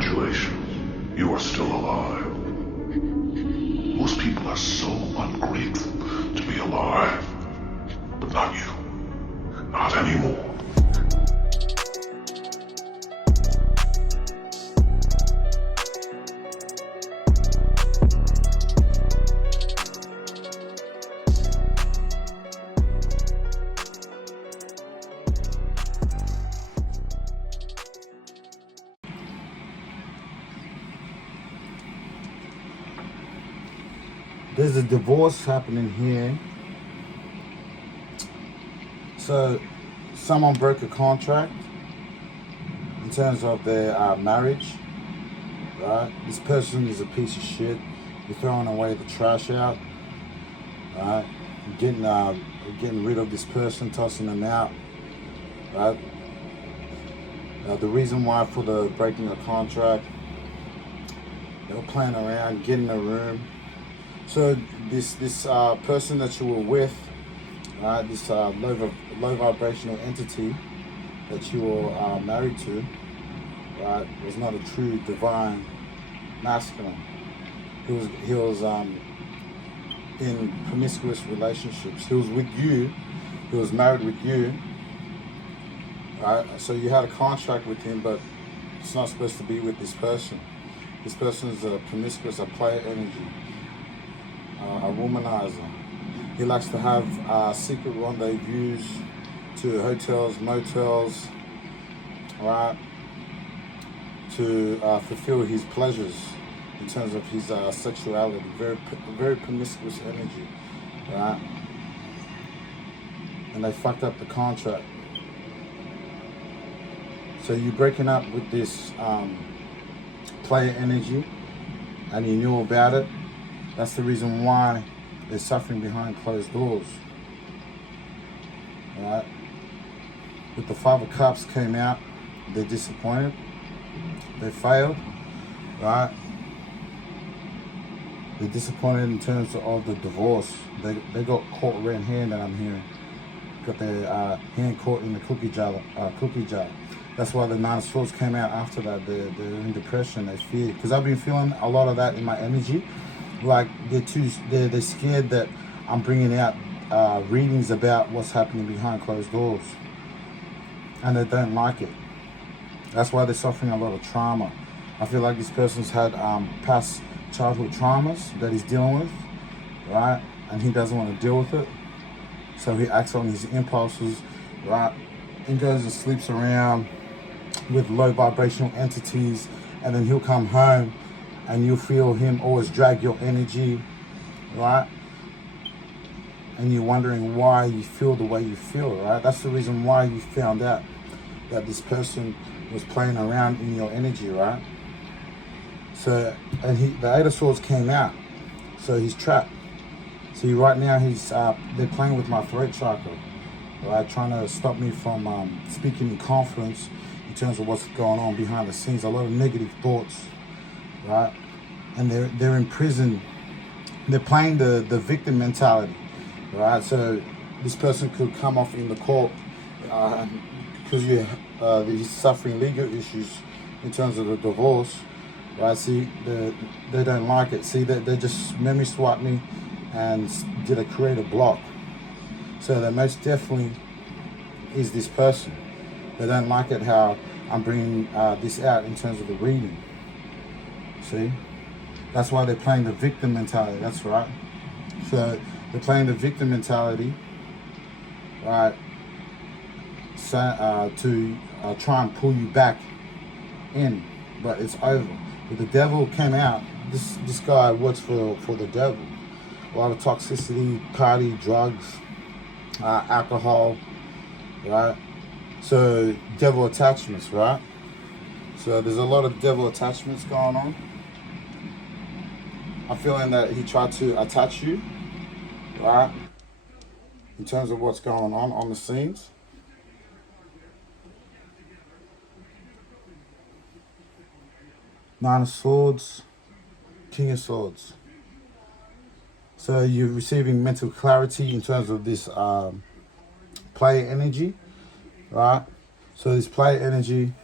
Congratulations, you are still alive. Most people are so ungrateful to be alive, but not you. Not anymore. There's a divorce happening here. So someone broke a contract in terms of their marriage, right? This person is a piece of shit. You're throwing away the trash out, right? Getting rid of this person, tossing them out, right? The reason why for the breaking of contract, they were playing around, getting a room. So this person that you were with, right, this low vibrational entity that you were married to, right, was not a true divine masculine. He was in promiscuous relationships. He was with you. He was married with you. Right, so you had a contract with him, but it's not supposed to be with this person. This person is a promiscuous, a player energy. A womanizer. He likes to have secret rendezvous to hotels, motels, right, to fulfill his pleasures in terms of his sexuality. Very promiscuous energy, right? And they fucked up the contract. So you're breaking up with this player energy, and you knew about it. That's the reason why they're suffering behind closed doors. Right? With the Five of Cups came out, they're disappointed. They failed. Right? They're disappointed in terms of the divorce. They got caught red-handed, I'm hearing. Got their hand caught in the cookie jar. That's why the Nine of Swords came out after that. They're in depression. They fear. Because I've been feeling a lot of that in my energy. Like they're scared that I'm bringing out readings about what's happening behind closed doors, and they don't like it. That's why they're suffering a lot of trauma. I feel like this person's had past childhood traumas that he's dealing with, right? And he doesn't want to deal with it, so he acts on his impulses, right? And goes and sleeps around with low vibrational entities, and then he'll come home and you'll feel him always drag your energy, right? And you're wondering why you feel the way you feel, right? That's the reason why you found out that this person was playing around in your energy, right? So, and the Eight of Swords came out, so he's trapped. See, right now they're playing with my throat chakra, right? Trying to stop me from speaking in confidence in terms of what's going on behind the scenes. A lot of negative thoughts, right? And they're in prison. They're playing the victim mentality, right? So this person could come off in the court because he's suffering legal issues in terms of the divorce, right? See, they don't like it. See, they just memory swiped me and did a creative block. So that most definitely is this person. They don't like it how I'm bringing this out in terms of the reading. See? That's why they're playing the victim mentality. That's right. So they're playing the victim mentality, right? So, to try and pull you back in, but it's over. But the devil came out. This guy works for the devil. A lot of toxicity, party, drugs, alcohol, right? So devil attachments, right? So there's a lot of devil attachments going on. I'm feeling that he tried to attach you, right? In terms of what's going on the scenes. Nine of Swords, King of Swords. So you're receiving mental clarity in terms of this player energy, right? So this player energy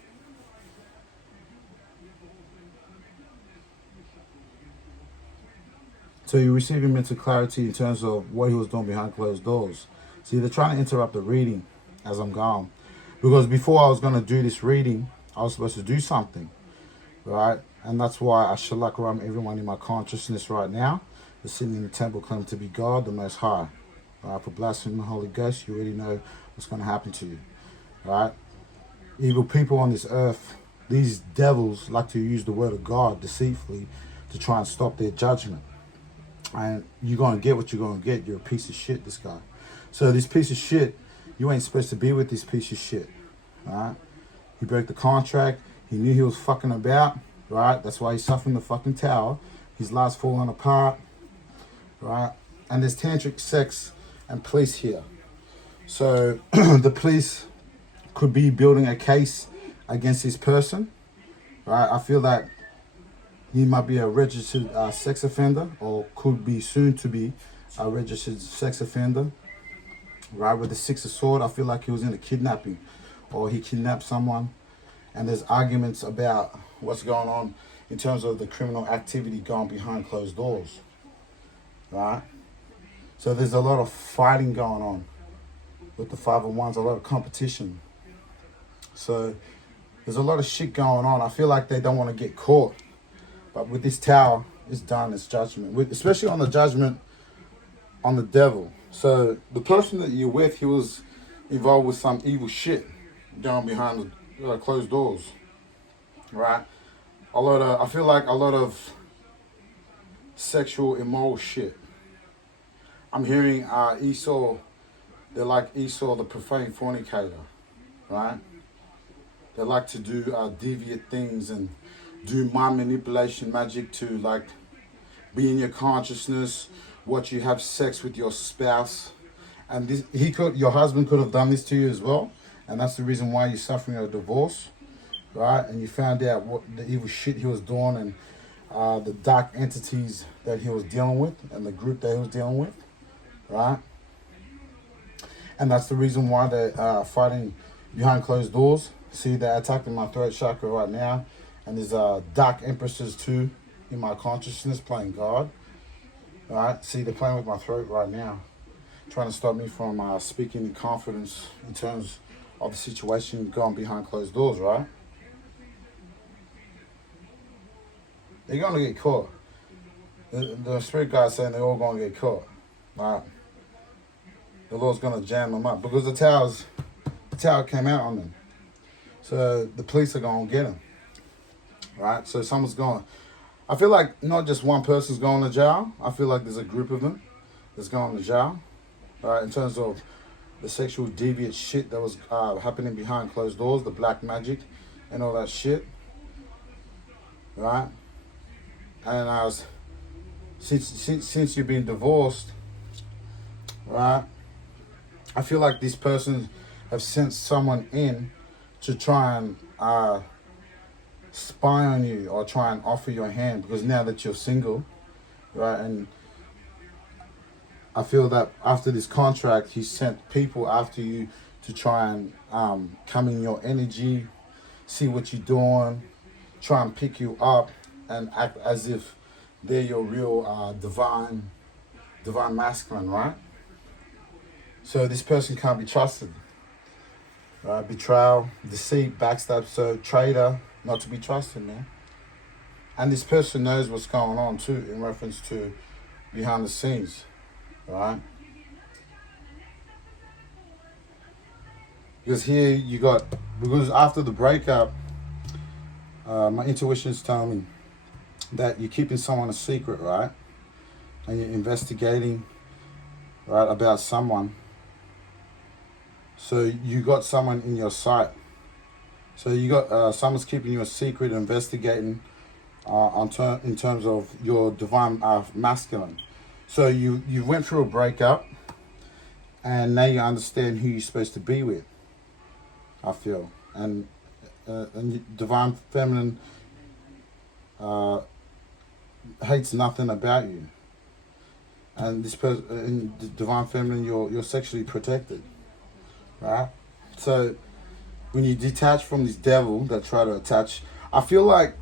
So you're receiving mental clarity in terms of what he was doing behind closed doors. See, they're trying to interrupt the reading as I'm gone. Because before I was going to do this reading, I was supposed to do something, right? And that's why I shalak ram everyone in my consciousness right now. They're sitting in the temple claiming to be God, the Most High. For blaspheming the Holy Ghost, you already know what's going to happen to you, right? Evil people on this earth, these devils like to use the word of God deceitfully to try and stop their judgment. And you're going to get what you're going to get. You're a piece of shit, this guy. So this piece of shit, you ain't supposed to be with this piece of shit, right? He broke the contract. He knew he was fucking about, right? That's why he's suffering the fucking tower. His life's falling apart, right? And there's tantric sex and police here. So the police could be building a case against this person, right? I feel that he might be a registered sex offender, or could be soon to be a registered sex offender, right? With the Six of Swords, I feel like he was in a kidnapping, or he kidnapped someone, and there's arguments about what's going on in terms of the criminal activity going behind closed doors, right? So there's a lot of fighting going on with the 5 of Wands, a lot of competition. So there's a lot of shit going on. I feel like they don't want to get caught. But with this tower, it's done, it's judgment. Especially on the judgment on the devil. So the person that you're with, he was involved with some evil shit going behind the closed doors, right? I feel like a lot of sexual, immoral shit. I'm hearing Esau, they're like Esau, the profane fornicator, right? They like to do deviant things and do mind manipulation magic to like be in your consciousness, watch you have sex with your spouse. And this, your husband could have done this to you as well. And that's the reason why you're suffering a divorce, right? And you found out what the evil shit he was doing and the dark entities that he was dealing with and the group that he was dealing with, right? And that's the reason why they're fighting behind closed doors. See, they're attacking my throat chakra right now. And there's dark empresses too in my consciousness playing God. Right? See, they're playing with my throat right now. Trying to stop me from speaking in confidence in terms of the situation going behind closed doors, right? They're going to get caught. The spirit guy is saying they're all going to get caught. Right? The Lord's going to jam them up. Because the tower came out on them. So the police are going to get them. Right? So someone's going. I feel like not just one person's going to jail. I feel like there's a group of them that's going to jail. Right? In terms of the sexual deviant shit that was happening behind closed doors, the black magic and all that shit. Right? And since you've been divorced, right? I feel like this person have sent someone in to try and spy on you or try and offer your hand, because now that you're single, right? And I feel that after this contract, he sent people after you to try and come in your energy, see what you're doing, try and pick you up and act as if they're your real divine masculine, right? So this person can't be trusted, right? Betrayal, deceit, backstab, so traitor, not to be trusted, man. And this person knows what's going on too in reference to behind the scenes, right? Because here because after the breakup, my intuition's telling me that you're keeping someone a secret, right? And you're investigating, right, about someone. So you got someone in your sight. So you got someone's keeping you a secret, investigating in terms of your divine masculine. So you went through a breakup, and now you understand who you're supposed to be with, I feel. And divine feminine hates nothing about you. And this person, in the divine feminine, you're sexually protected, right? So when you detach from this devil that try to attach, I feel like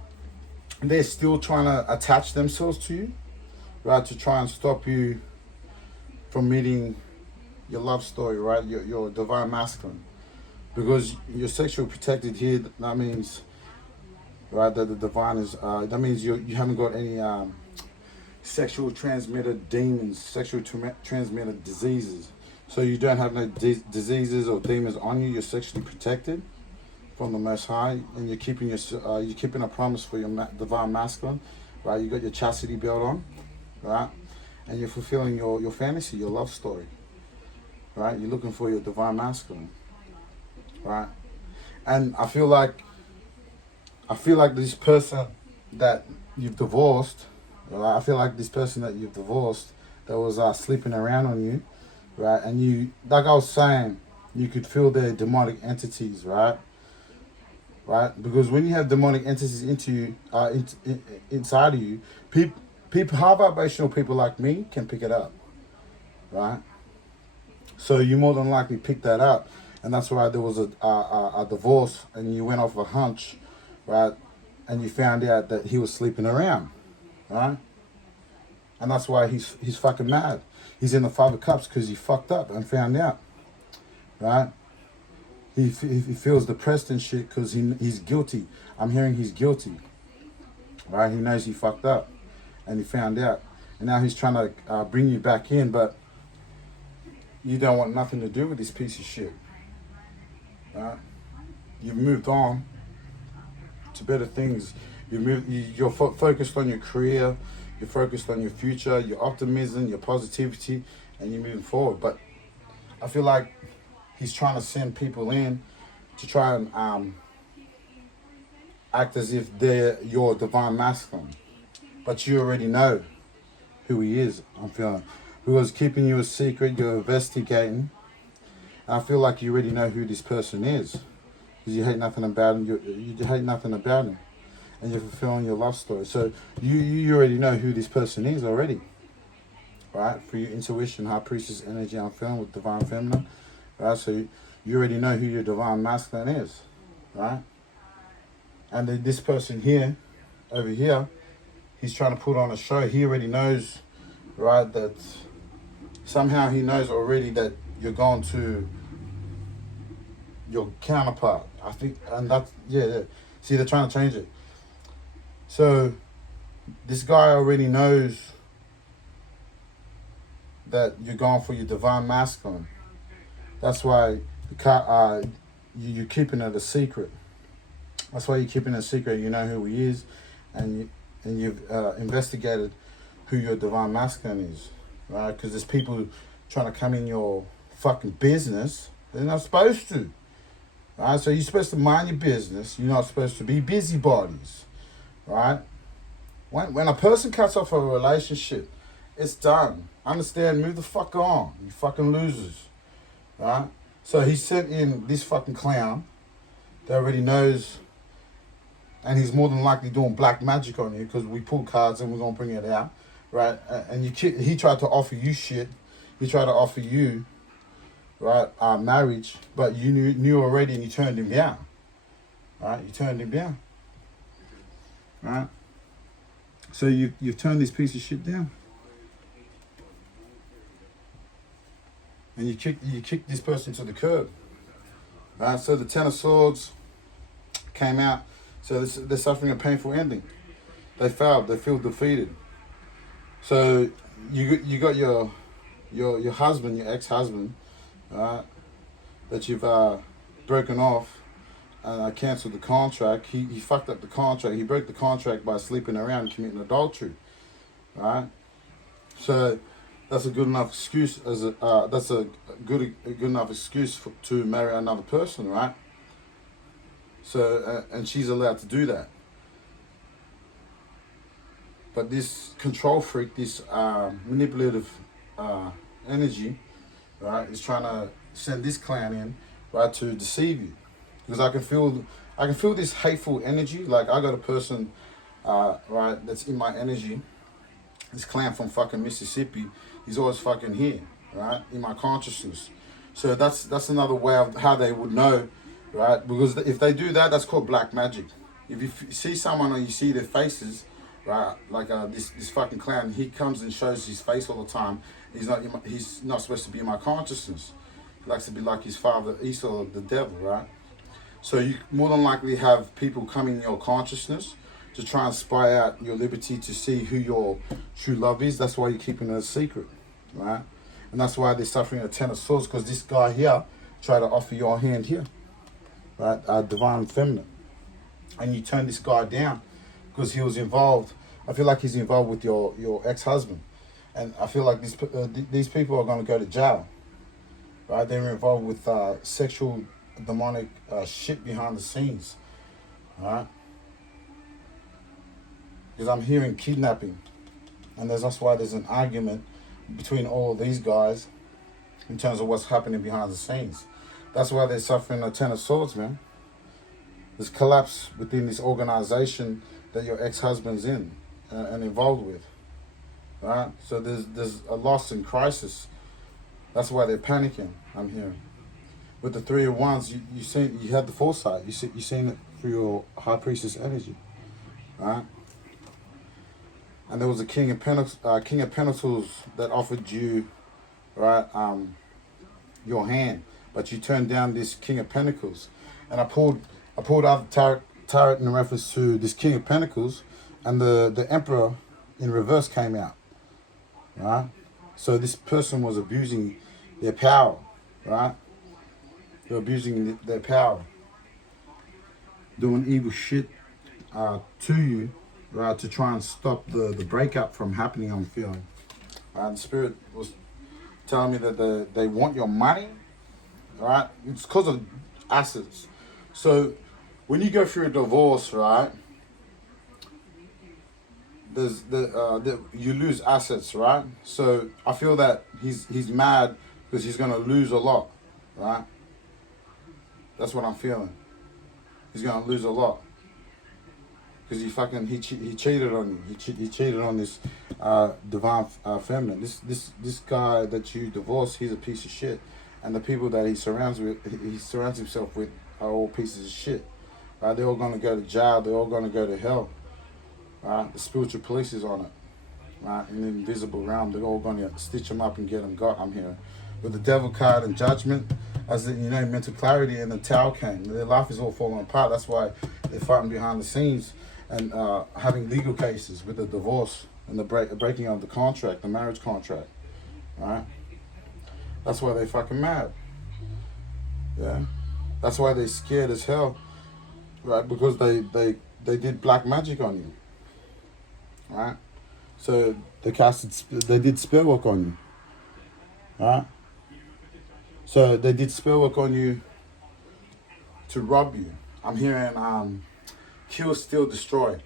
they're still trying to attach themselves to you, right, to try and stop you from meeting your love story, right, your divine masculine. Because you're sexually protected here, that means, right, that the divine is, that means you haven't got any sexual transmitted demons, sexual transmitted diseases. So you don't have no diseases or demons on you. You're sexually protected from the Most High, and you're keeping a promise for your divine masculine, right? You got your chastity belt on, right, and you're fulfilling your fantasy, your love story, right? You're looking for your divine masculine, right? And I feel like this person that you've divorced, right? I feel like this person that you've divorced that was sleeping around on you, right? And you, like I was saying, you could feel their demonic entities, right? Right? Because when you have demonic entities into you, inside of you, people, high vibrational people like me can pick it up, right? So you more than likely pick that up, and that's why there was a divorce, and you went off a hunch, right? And you found out that he was sleeping around, right? And that's why he's fucking mad. He's in the Five of Cups because he fucked up and found out, right? He feels depressed and shit because he's guilty. I'm hearing he's guilty, right? He knows he fucked up, and he found out, and now he's trying to bring you back in, but you don't want nothing to do with this piece of shit, right? You've moved on to better things. You're focused on your career, you're focused on your future, your optimism, your positivity, and you're moving forward. But I feel like he's trying to send people in to try and act as if they're your divine masculine. But you already know who he is, I'm feeling. Because keeping you a secret, you're investigating. And I feel like you already know who this person is. Because you hate nothing about him. You hate nothing about him. And you're fulfilling your love story. So you already know who this person is already. Right? For your intuition, high priestess energy, I'm feeling with divine feminine. Right? So you already know who your divine masculine is. Right? And then this person here, over here, he's trying to put on a show. He already knows, right, that somehow he knows already that you're going to your counterpart. I think, and that's, yeah. See, they're trying to change it. So this guy already knows that you're going for your divine masculine. That's why you're keeping it a secret. That's why you're keeping it a secret. You know who he is, and you've investigated who your divine masculine is, right? Because there's people trying to come in your fucking business. They're not supposed to, right? So you're supposed to mind your business. You're not supposed to be busybodies, right? When a person cuts off a relationship, it's done. Understand? Move the fuck on. You fucking losers, right? So he sent in this fucking clown that already knows, and he's more than likely doing black magic on you because we pull cards and we're gonna bring it out, right? And he tried to offer you shit. He tried to offer you, right, marriage, but you knew already, and you turned him down, right? You turned him down, right? So you've turned this piece of shit down, and you kicked this person to the curb, right? So the Ten of Swords came out. So they're suffering a painful ending. They failed. They feel defeated. So you got your husband, your ex-husband, right, that you've broken off and cancelled the contract. He fucked up the contract. He broke the contract by sleeping around and committing adultery, right? So that's a good enough excuse that's a good enough excuse to marry another person, right? So and she's allowed to do that. But this control freak, this manipulative energy, right, is trying to send this clown in, right, to deceive you. Because I can feel this hateful energy. Like I got a person, right, that's in my energy. This clown from fucking Mississippi, he's always fucking here, right, in my consciousness. So that's another way of how they would know, right? Because if they do that, that's called black magic. If you see someone or you see their faces, right? Like this fucking clown, he comes and shows his face all the time. He's not supposed to be in my consciousness. He likes to be like his father Esau, the devil, right? So you more than likely have people come in your consciousness to try and spy out your liberty, to see who your true love is. That's why you're keeping it a secret, right? And that's why they're suffering a 10 of swords, because this guy here tried to offer your hand here, right? Divine feminine. And you turn this guy down because he was involved. I feel like he's involved with your ex-husband. And I feel like these people are going to go to jail, right? They're involved with sexual, demonic shit behind the scenes, right? Because I'm hearing kidnapping, and that's why there's an argument between all of these guys in terms of what's happening behind the scenes. That's why they're suffering a 10 of swords, man. There's collapse within this organization that your ex-husband's in and involved with, right? So there's a loss and crisis. That's why they're panicking, I'm hearing. With the 3 of Wands, you had the foresight. You seen it through your High Priestess energy, right? And there was a King of Pentacles that offered you, right, your hand, but you turned down this King of Pentacles. And I pulled out the tarot in reference to this King of Pentacles, and the Emperor in reverse came out, right? So this person was abusing their power, right? They're abusing their power, doing evil shit to you, right, to try and stop the breakup from happening, I'm feeling. The Spirit was telling me that they want your money, right? It's because of assets. So when you go through a divorce, right, you lose assets, right? So I feel that he's mad because he's going to lose a lot, right? That's what I'm feeling. He's going to lose a lot. Because he cheated on you. He cheated on this divine feminine. This guy that you divorced, he's a piece of shit. And the people that he surrounds himself with are all pieces of shit. Right? They're all going to go to jail. They're all going to go to hell. Right? The spiritual police is on it. Right? In the invisible realm, they're all going to stitch them up and get them got, I'm hearing. With the devil card and judgment, as the, mental clarity and the tower came. Their life is all falling apart. That's why they're fighting behind the scenes and having legal cases with the divorce and the breaking of the contract, the marriage contract. Right? That's why they fucking mad. Yeah? That's why they scared as hell. Right? Because they did black magic on you. Right? So they did spell work on you. Right? So they did spell work on you to rob you. I'm hearing kill, steal, destroy.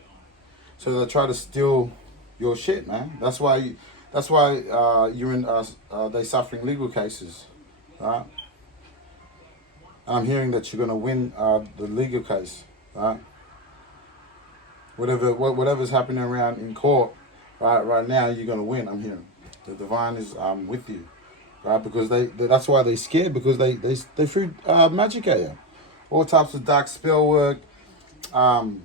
So they try to steal your shit, man. That's why you're in they suffering legal cases, right? I'm hearing that you're gonna win the legal case, right? Whatever's happening around in court, right now you're gonna win. I'm hearing the divine is with you, right? Because that's why they scared, because they threw magic at you, all types of dark spell work, and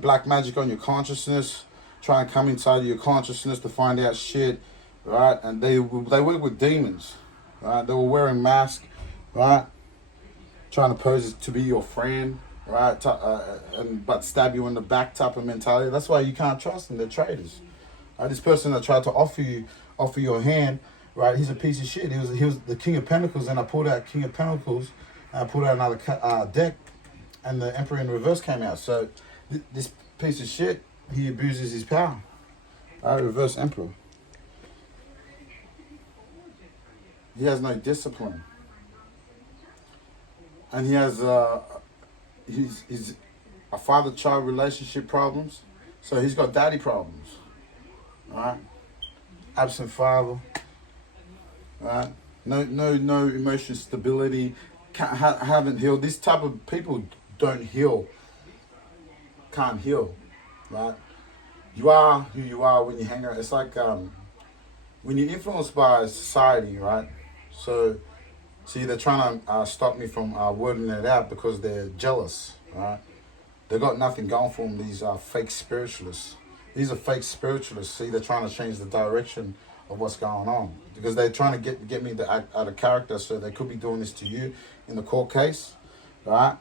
black magic on your consciousness, try and come inside of your consciousness to find out shit, right? And they work with demons, right? They were wearing masks, right? Trying to pose to be your friend, right? But stab you in the back type of mentality. That's why you can't trust them. They're traitors. Right? This person that tried to offer your hand, right? He's a piece of shit. He was the King of Pentacles, and I pulled out King of Pentacles, and I pulled out another deck, and the Emperor in reverse came out. So this piece of shit, he abuses his power. Right? Reverse Emperor. He has no discipline. And he has he's a father-child relationship problems. So he's got daddy problems. Right? Absent father. Right? No emotional stability. Haven't healed. This type of people don't heal. Can't heal. Right? You are who you are when you hang around. It's like when you're influenced by society, right? So see, they're trying to stop me from wording it out because they're jealous, right? They got nothing going for them, these fake spiritualists. These are fake spiritualists. See, they're trying to change the direction of what's going on because they're trying to get me to act out of character. So they could be doing this to you in the court case, right?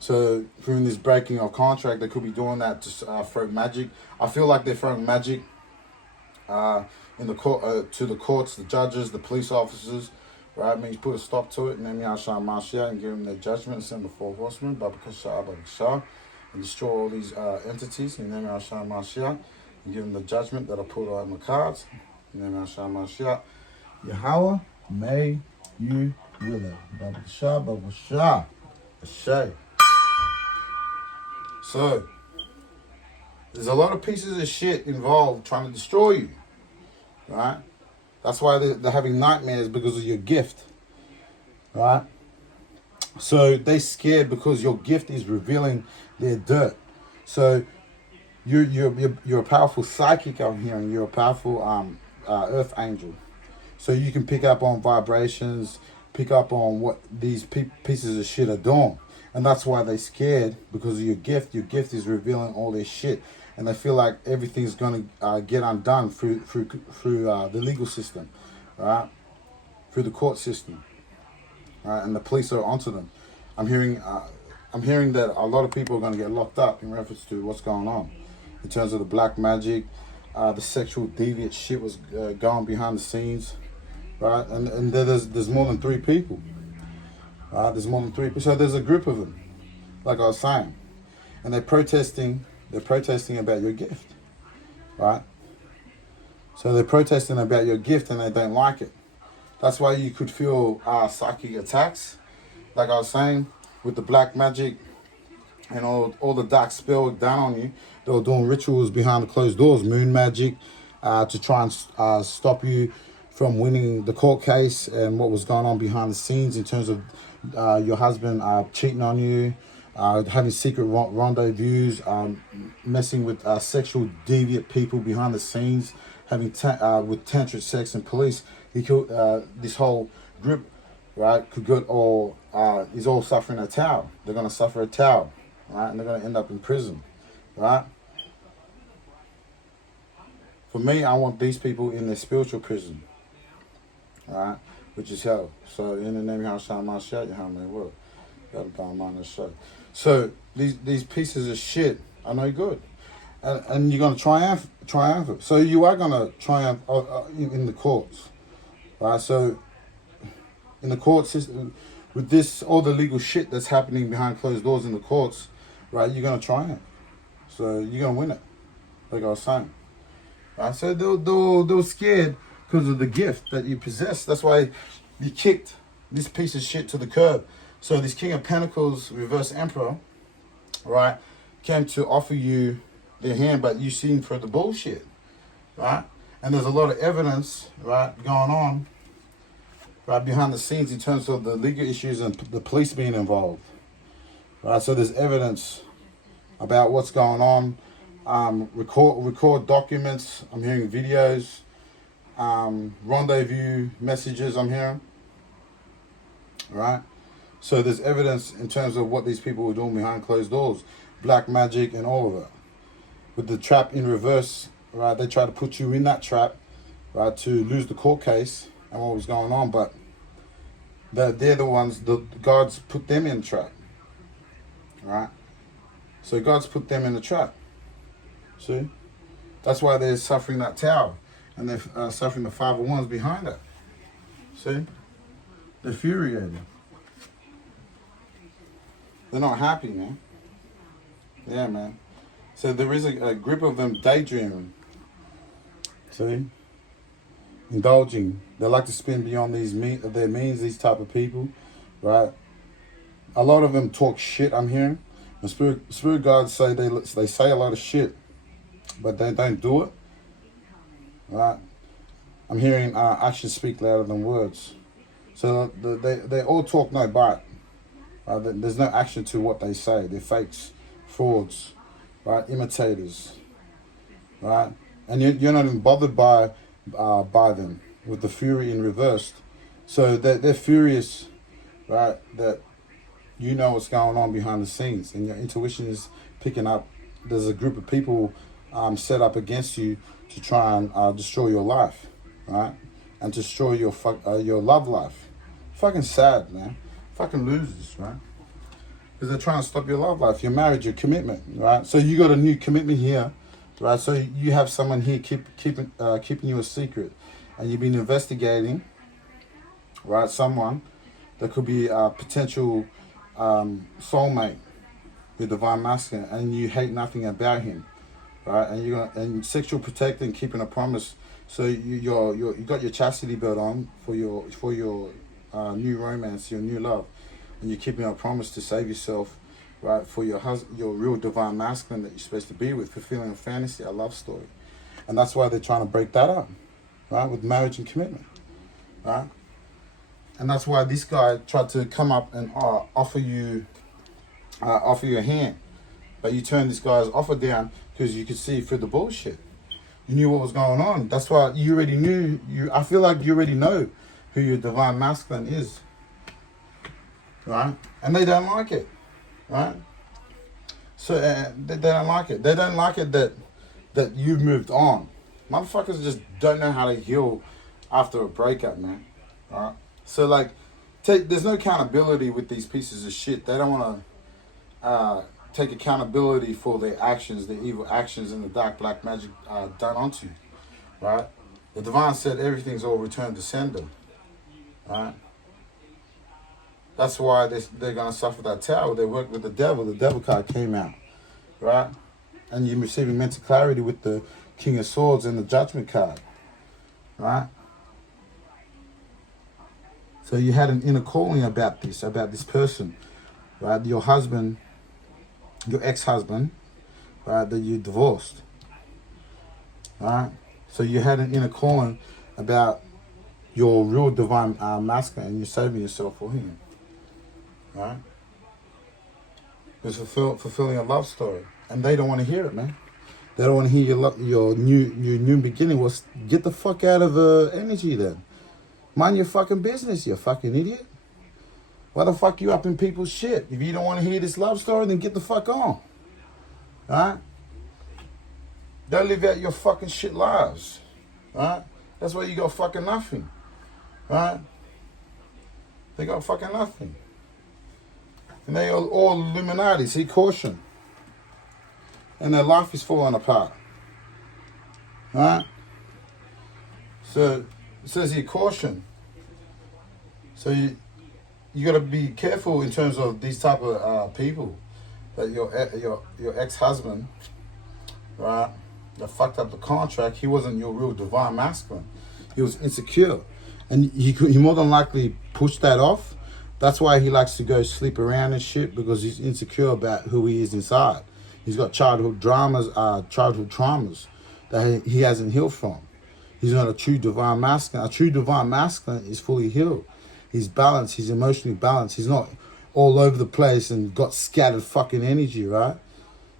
So through this breaking of contract, they could be doing that to throw magic. I feel like they're throwing magic in the court to the courts, the judges, the police officers. Right, means put a stop to it, and then Yahshua Mashiach and give them their judgment and send the four horsemen, Babakashah, Babakashah, and destroy all these entities, and then Yahshua Mashiach and give them the judgment that I put on the cards, and then Yahshua Mashiach. Yahweh, may you will it. Babakashah, Babakashah, Ashay. So, there's a lot of pieces of shit involved trying to destroy you, right? That's why they're having nightmares because of your gift, right? So they're scared because your gift is revealing their dirt. So you're a powerful psychic, I'm hearing. You're a powerful earth angel. So you can pick up on vibrations, pick up on what these pieces of shit are doing. And that's why they're scared, because of your gift. Your gift is revealing all their shit. And they feel like everything's going to get undone through the legal system, right? Through the court system, right? And the police are onto them. I'm hearing that a lot of people are going to get locked up in reference to what's going on, in terms of the black magic, the sexual deviant shit was going behind the scenes, right? And there's more than 3 people, right? There's more than 3 people. So there's a group of them, like I was saying, and they're protesting. They're protesting about your gift, right? So they're protesting about your gift and they don't like it. That's why you could feel psychic attacks, like I was saying, with the black magic and all the dark spell done on you. They were doing rituals behind the closed doors, moon magic, to try and stop you from winning the court case and what was going on behind the scenes in terms of your husband cheating on you, having secret rendezvous, messing with sexual deviant people behind the scenes, having with tantric sex and police. He could, this whole group, right, could go all is all suffering a tower. They're gonna suffer a tower, right, and they're gonna end up in prison, right. For me, I want these people in their spiritual prison, right, which is hell. So in the name of Yahshua Mashiach, Yahweh will. So these pieces of shit are no good, and you're gonna triumph. So you are gonna triumph in the courts, right? So in the court system, with this all the legal shit that's happening behind closed doors in the courts, right? You're gonna triumph. So you're gonna win it, like I was saying. Right? So they were scared because of the gift that you possess. That's why you kicked this piece of shit to the curb. So this King of Pentacles, reverse Emperor, right, came to offer you their hand, but you seen for the bullshit, right? And there's a lot of evidence, right, going on, right, behind the scenes in terms of the legal issues and the police being involved, right? So there's evidence about what's going on. Record documents. I'm hearing videos, rendezvous messages. I'm hearing, right? So there's evidence in terms of what these people were doing behind closed doors, black magic and all of it. With the trap in reverse, right? They try to put you in that trap, right, to lose the court case and what was going on. But they're the ones, the gods put them in the trap, right? So God's put them in the trap. See? That's why they're suffering that tower. And they're suffering the 5 of Wands behind it. See? They're infuriated. They're not happy, man. Yeah, man. So there is a group of them daydreaming. See? Indulging. They like to spin beyond their means, these type of people. Right? A lot of them talk shit, I'm hearing. The spirit guides say they say a lot of shit, but they don't do it. Right? I'm hearing actions speak louder than words. So they all talk no bite. There's no action to what they say. They're fakes, frauds, right? Imitators, right? And you're not even bothered by them with the fury in reversed. So they're furious, right? That you know what's going on behind the scenes, and your intuition is picking up. There's a group of people set up against you to try and destroy your life, right? And destroy your love life. Fucking sad, man. Fucking losers, right? Because they're trying to stop your love life, your marriage, your commitment, right? So you got a new commitment here, right? So you have someone here keeping you a secret, and you've been investigating, right? Someone that could be a potential soulmate, your divine masculine, and you hate nothing about him, right? And sexual protecting, keeping a promise. So you got your chastity belt on for your new romance, your new love, and you're keeping a promise to save yourself, right? For your your real divine masculine that you're supposed to be with, fulfilling a fantasy, a love story, and that's why they're trying to break that up, right? With marriage and commitment, right? And that's why this guy tried to come up and offer you a hand, but you turned this guy's offer down because you could see through the bullshit. You knew what was going on. That's why you already knew. I feel like you already know who your divine masculine is, right? And they don't like it, right? So they don't like it. They don't like it that you've moved on. Motherfuckers just don't know how to heal after a breakup, man. Right? So like, there's no accountability with these pieces of shit. They don't want to take accountability for their actions, the evil actions and the dark black magic done onto you, right? The divine said everything's all returned to sender, right? That's why they're going to suffer that tower. They work with the devil. The devil card came out, right? And you're receiving mental clarity with the King of Swords and the Judgment card, right? So you had an inner calling about this person, right? Your husband, your ex-husband, right, that you divorced, right? So you had an inner calling about your real divine masculine, and you're saving yourself for him, right? It's fulfilling a love story, and they don't want to hear it, man. They don't want to hear your new beginning. Well, get the fuck out of energy then. Mind your fucking business, you fucking idiot. Why the fuck you up in people's shit? If you don't want to hear this love story, then get the fuck on. Right? Don't live out your fucking shit lives. Right? That's why you got fucking nothing. Right? They got fucking nothing. And they all Illuminati, see, caution. And their life is falling apart. Right? So it says here, caution. So you got to be careful in terms of these type of people, that your ex-husband, right, that fucked up the contract. He wasn't your real divine masculine. He was insecure, and he more than likely pushed that off. That's why he likes to go sleep around and shit, because he's insecure about who he is inside. He's got childhood traumas that he hasn't healed from. He's not a true divine masculine. A true divine masculine is fully healed. He's balanced. He's emotionally balanced. He's not all over the place and got scattered fucking energy, right?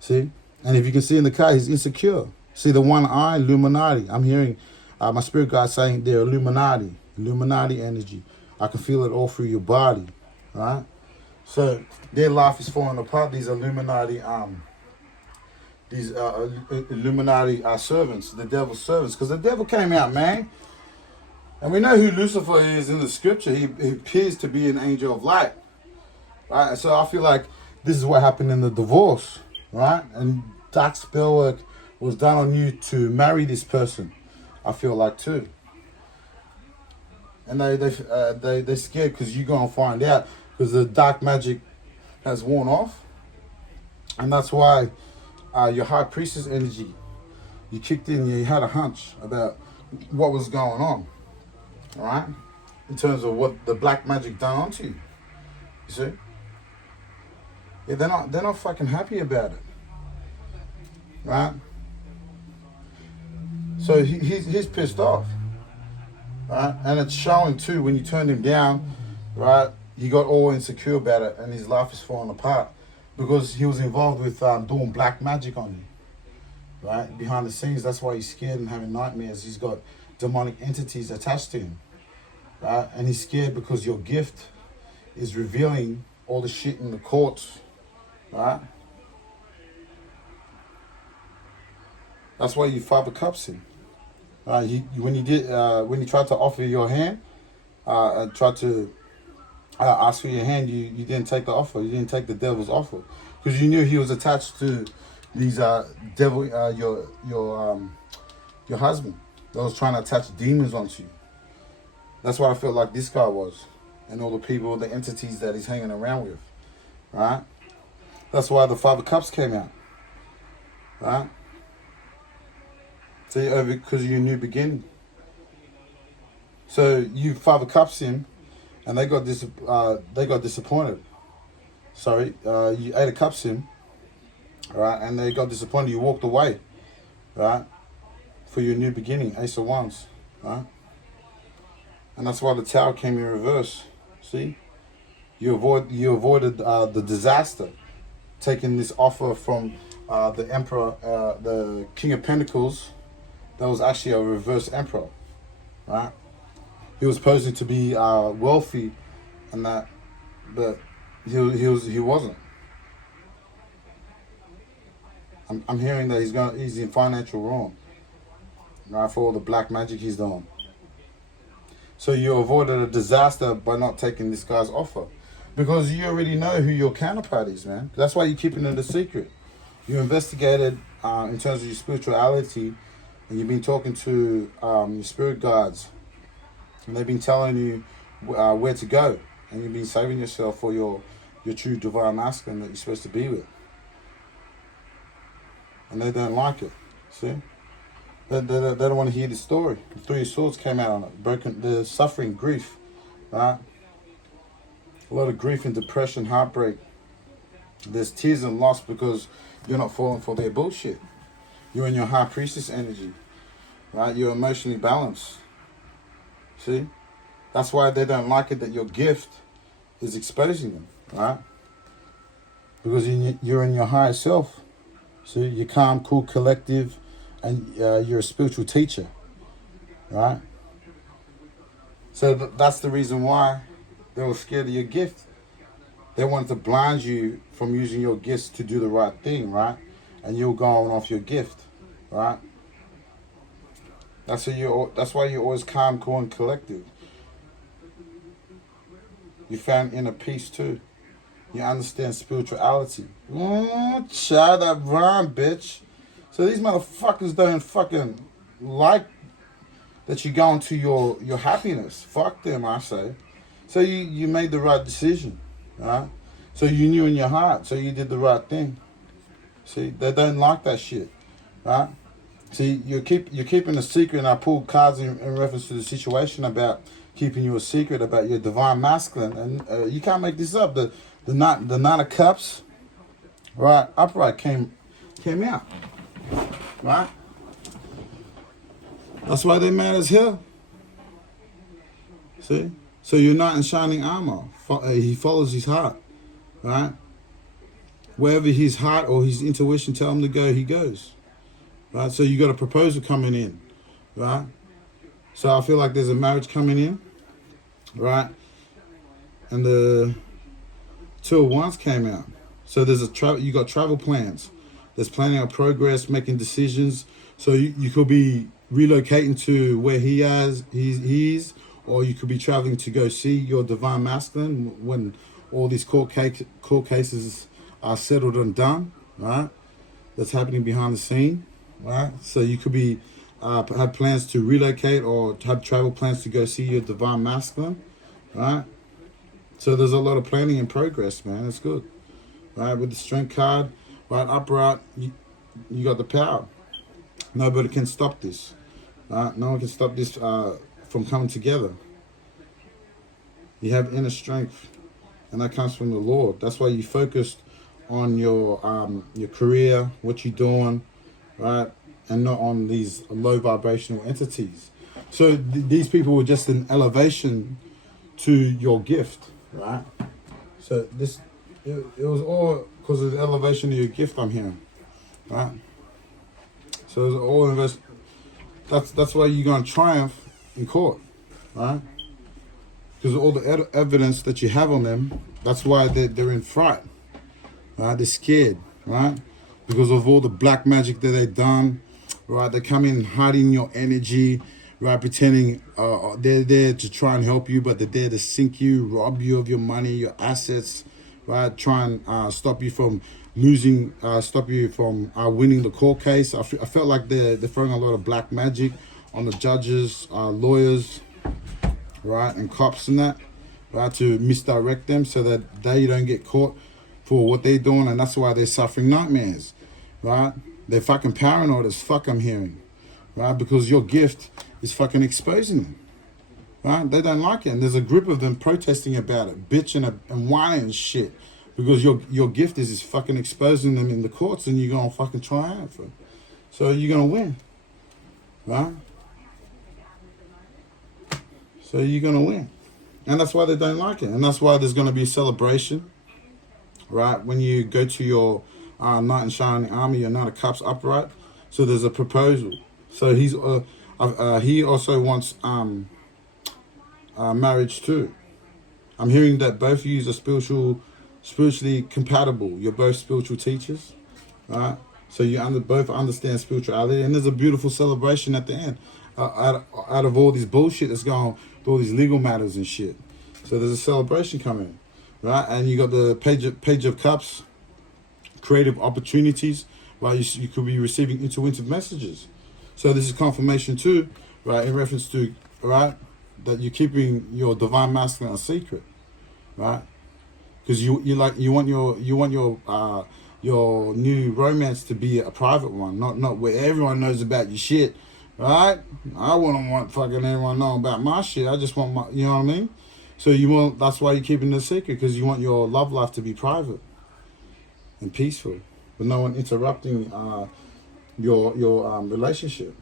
See? And if you can see in the car, he's insecure. See the one eye, Illuminati. I'm hearing my spirit guide saying they're Illuminati energy. I can feel it all through your body, right? So their life is falling apart. These Illuminati, servants, the devil's servants, because the devil came out, man. And we know who Lucifer is in the scripture. He appears to be an angel of light, right? So I feel like this is what happened in the divorce, right? And dark spell work was done on you to marry this person, I feel like too. And they're scared because you're going to find out, because the dark magic has worn off. And that's why your high priestess energy, you kicked in, you had a hunch about what was going on. All right, in terms of what the black magic done onto you, you see. Yeah, they're not fucking happy about it, right? So he's pissed off, right? And it's showing too when you turned him down, right? He got all insecure about it, and his life is falling apart because he was involved with doing black magic on you, right? Behind the scenes, that's why he's scared and having nightmares. He's got demonic entities attached to him, right? And he's scared because your gift is revealing all the shit in the courts, right? That's why you 5 of Cups him. When you tried to offer your hand, and tried to ask for your hand, you didn't take the offer. You didn't take the devil's offer because you knew he was attached to these devil, your husband that was trying to attach demons onto you. That's what I felt like this guy was, and all the people, the entities that he's hanging around with, right? That's why the 5 of Cups came out, right? See, because of your new beginning. So you 5 of Cups him, and they got disappointed. Sorry, you 8 of Cups him, right? And they got disappointed. You walked away, right? For your new beginning, Ace of Wands, right? And that's why the Tower came in reverse. See, you avoided the disaster, taking this offer from the Emperor, the King of Pentacles. That was actually a reverse Emperor, right? He was posing to be wealthy, and that, but he wasn't. I'm hearing that he's in financial ruin, right? For all the black magic he's doing. So you avoided a disaster by not taking this guy's offer, because you already know who your counterpart is, man. That's why you're keeping it a secret. You investigated in terms of your spirituality, and you've been talking to your spirit guides, and they've been telling you where to go, and you've been saving yourself for your true divine masculine that you're supposed to be with. And they don't like it, see? They don't want to hear the story. The 3 of Swords came out on it. Broken, they're suffering grief, right? A lot of grief and depression, heartbreak. There's tears and loss because you're not falling for their bullshit. You're in your High Priestess energy, right? You're emotionally balanced. See? That's why they don't like it that your gift is exposing them, right? Because you're in your higher self. See? You're calm, cool, collective, and you're a spiritual teacher, right? So that's the reason why they were scared of your gift. They wanted to blind you from using your gifts to do the right thing, right? And you're going off your gift, right? That's why you're always calm, cool, and collective. You found inner peace too. You understand spirituality. Shut up, rhyme, bitch. So these motherfuckers don't fucking like that you go into your happiness. Fuck them, I say. So you made the right decision, right? So you knew in your heart, so you did the right thing. See, they don't like that shit, right? See, you're keeping a secret, and I pulled cards in reference to the situation about keeping you a secret about your divine masculine, and you can't make this up. The Nine of Cups, right, upright came out. Right? That's why they mad as hell. See? So you're not in shining armor. He follows his heart. Right? Wherever his heart or his intuition tell him to go, he goes. Right? So you got a proposal coming in. Right? So I feel like there's a marriage coming in. Right? And the 2 of Wands came out. So there's you got travel plans. There's planning of progress, making decisions. So you could be relocating to where he is, or you could be traveling to go see your divine masculine when all these court cases are settled and done, right? That's happening behind the scene, right? So you could be have plans to relocate or have travel plans to go see your divine masculine, right? So there's a lot of planning in progress, man. It's good, right? With the Strength card. Right, upright, you got the power. Nobody can stop this. Right? No one can stop this from coming together. You have inner strength, and that comes from the Lord. That's why you focused on your career, what you're doing, right, and not on these low vibrational entities. So these people were just an elevation to your gift, right? So it was all because of the elevation of your gift, I'm hearing, right? So it's all that's why you're going to triumph in court, right? Because all the evidence that you have on them, that's why they're in fright, right? They're scared, right? Because of all the black magic that they've done, right? They come in hiding your energy, right? Pretending they're there to try and help you, but they're there to sink you, rob you of your money, your assets, right? Try and stop you from losing, stop you from winning the court case. I felt like they're throwing a lot of black magic on the judges, lawyers, right, and cops and that, right, to misdirect them so that they don't get caught for what they're doing, and that's why they're suffering nightmares, right? They're fucking paranoid as fuck, I'm hearing, right? Because your gift is fucking exposing them, right? They don't like it, and there's a group of them protesting about it, bitching and whining and shit, because your gift is fucking exposing them in the courts, and you're gonna fucking triumph. So you're gonna win, right? So you're gonna win, and that's why they don't like it, and that's why there's gonna be a celebration, right? When you go to your knight in shining armor, your knight of cups upright. So there's a proposal. So he also wants marriage too. I'm hearing that both of you are spiritually compatible. You're both spiritual teachers, right? So you both understand spirituality, and there's a beautiful celebration at the end. Out of all this bullshit that's going on, all these legal matters and shit. So there's a celebration coming, right? And you got the page of cups, creative opportunities, right? You could be receiving intuitive messages. So this is confirmation too, right? In reference to, right, that you're keeping your divine masculine a secret, right? Because you want your new romance to be a private one, not where everyone knows about your shit, right? I wouldn't want fucking everyone knowing about my shit. I just want my, you know what I mean? So that's why you're keeping it a secret, because you want your love life to be private and peaceful, with no one interrupting your relationship,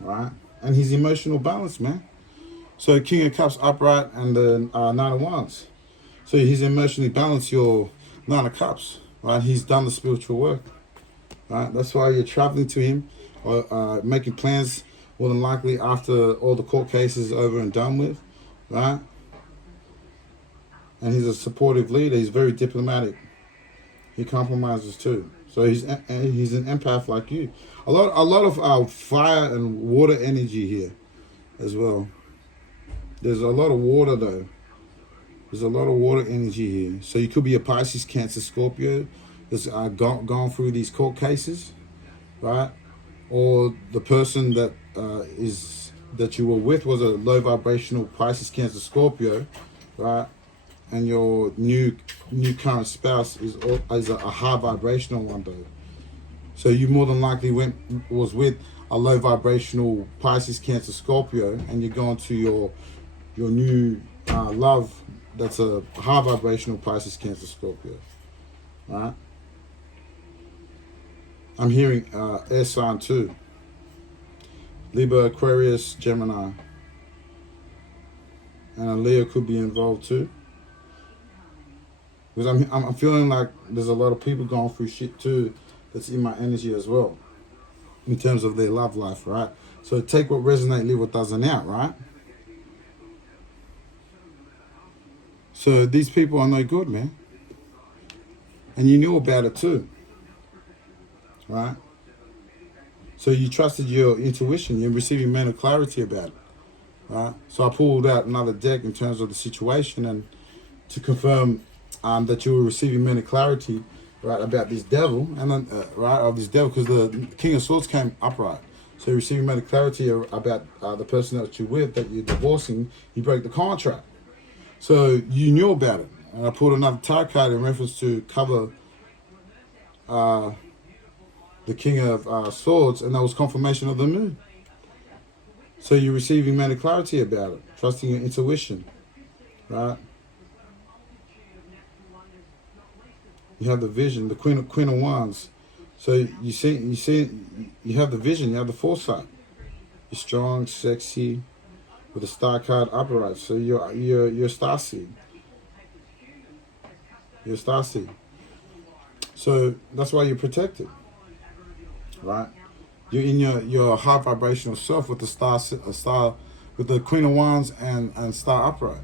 right? And his emotional balance, man. So King of Cups upright and the Nine of Wands. So he's emotionally balanced your Nine of Cups, right? He's done the spiritual work, right? That's why you're traveling to him, or making plans more than likely after all the court cases over and done with, right? And he's a supportive leader. He's very diplomatic. He compromises too. So he's an empath like you. A lot of fire and water energy here as well. There's a lot of water though. There's a lot of water energy here. So you could be a Pisces, Cancer, Scorpio that's gone through these court cases, right? Or the person that that you were with was a low vibrational Pisces, Cancer, Scorpio, right? And your new current spouse is a high vibrational one though. So you more than likely was with a low vibrational Pisces, Cancer, Scorpio, and you're going to your new love that's a high vibrational Pisces, Cancer, Scorpio, right? I'm hearing air sign too. Libra, Aquarius, Gemini, and a Leo could be involved too. Because I'm feeling like there's a lot of people going through shit too that's in my energy as well, in terms of their love life, right? So take what resonates, leave what doesn't out, right? So these people are no good, man. And you knew about it too, right? So you trusted your intuition. You're receiving mental clarity about it, right? So I pulled out another deck in terms of the situation and to confirm that you were receiving mental clarity, right, about this devil, and then right, of this devil, because the King of Swords came upright. So you're receiving mental clarity about the person that you're with, that you're divorcing. You break the contract. So you knew about it. And I pulled another tarot card in reference to cover the King of Swords, and that was confirmation of the moon. So you're receiving mental clarity about it, trusting your intuition, right? You have the vision, the Queen of Wands. So you have the vision, you have the foresight. You're strong, sexy, with a star card upright. So you're a star seed. You're a star seed. So that's why you're protected, right? You're in your high vibrational self with the star with the Queen of Wands and star upright.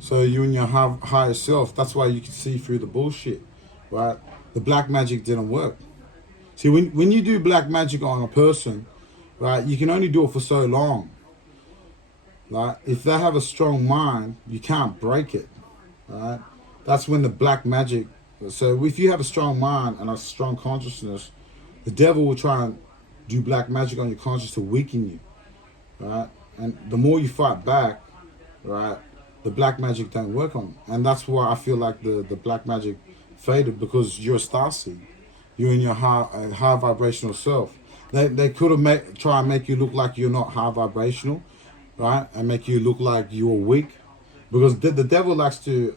So you in your higher self. That's why you can see through the bullshit, right? The black magic didn't work. See, when you do black magic on a person, right, you can only do it for so long. Right? If they have a strong mind, you can't break it. Right? That's when the black magic. So if you have a strong mind and a strong consciousness, the devil will try and do black magic on your conscience to weaken you. Right? And the more you fight back, right, the black magic don't work on you. And that's why I feel like the black magic faded, because you're a starseed. You're in your high vibrational self. They could have try and make you look like you're not high vibrational, right? And make you look like you're weak. Because the devil likes to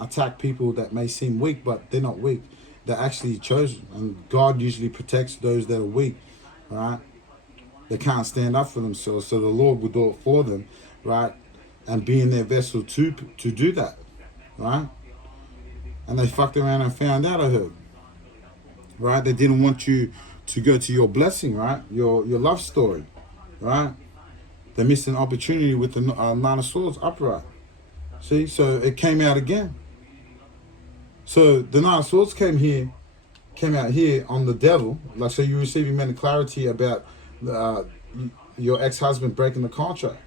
attack people that may seem weak, but they're not weak. They're actually chosen. And God usually protects those that are weak, right? They can't stand up for themselves, so the Lord will do it for them, right? And be in their vessel to do that, right? And they fucked around and found out, I heard. Right? They didn't want you to go to your blessing, right? Your love story, right? They missed an opportunity with the Nine of Swords upright. See? So it came out again. So the Nine of Swords came out here on the devil. Like, so you're receiving mental clarity about your ex-husband breaking the contract.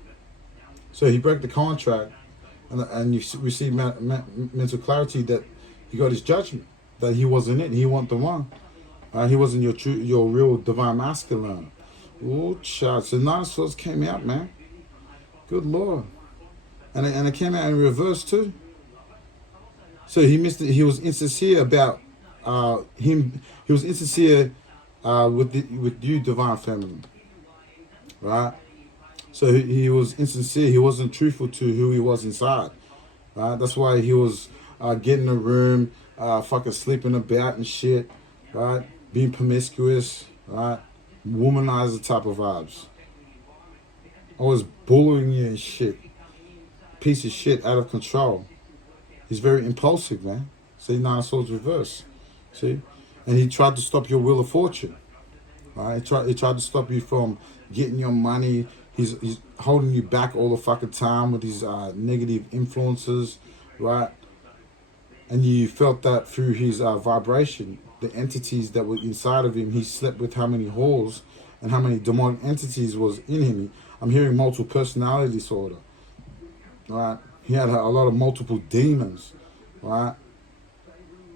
So he broke the contract, and you receive mental clarity that he got his judgment, that he wasn't it. He wasn't the one. He wasn't your real divine masculine. Oh, child. So Nine of Swords came out, man. Good Lord. And it came out in reverse too. So he missed it. He was insincere about him. He was insincere with you, divine feminine. Right? So he was insincere. He wasn't truthful to who he was inside. Right? That's why he was getting in a room, fucking sleeping about and shit. Right? Being promiscuous. Right? Womanizer type of vibes. Always bullying you and shit. Piece of shit, out of control. He's very impulsive, man. See, Nine of Swords reverse. See? And he tried to stop your wheel of fortune. Right? He tried to stop you from getting your money. He's holding you back all the fucking time with these negative influences, right? And you felt that through his vibration, the entities that were inside of him. He slept with how many whores and how many demonic entities was in him. I'm hearing multiple personality disorder, right? He had a lot of multiple demons, right?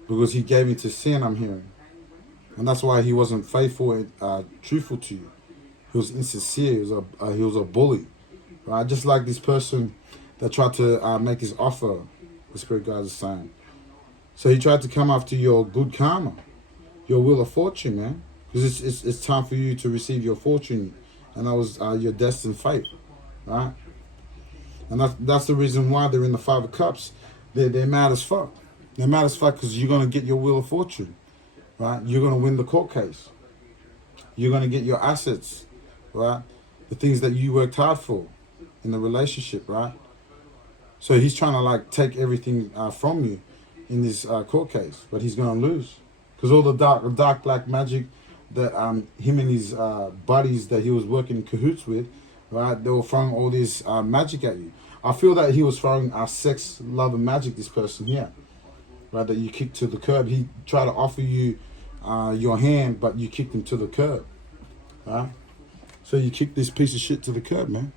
Because he gave into sin, I'm hearing. And that's why he wasn't faithful and truthful to you. He was insincere. He was a bully, right? Just like this person that tried to make his offer, the spirit guides are saying. So he tried to come after your good karma, your wheel of fortune, man. Because it's time for you to receive your fortune, and that was your destined fate, right? And that's the reason why they're in the Five of Cups. They're mad as fuck. They're mad as fuck because you're gonna get your wheel of fortune, right? You're gonna win the court case. You're gonna get your assets. Right? The things that you worked hard for in the relationship, right? So he's trying to like take everything from you in this court case, but he's going to lose. Because all the dark black magic that him and his buddies that he was working in cahoots with, right? They were throwing all this magic at you. I feel that he was throwing sex, love and magic, this person here, right? That you kicked to the curb. He tried to offer you your hand, but you kicked him to the curb, right? So you kick this piece of shit to the curb, man.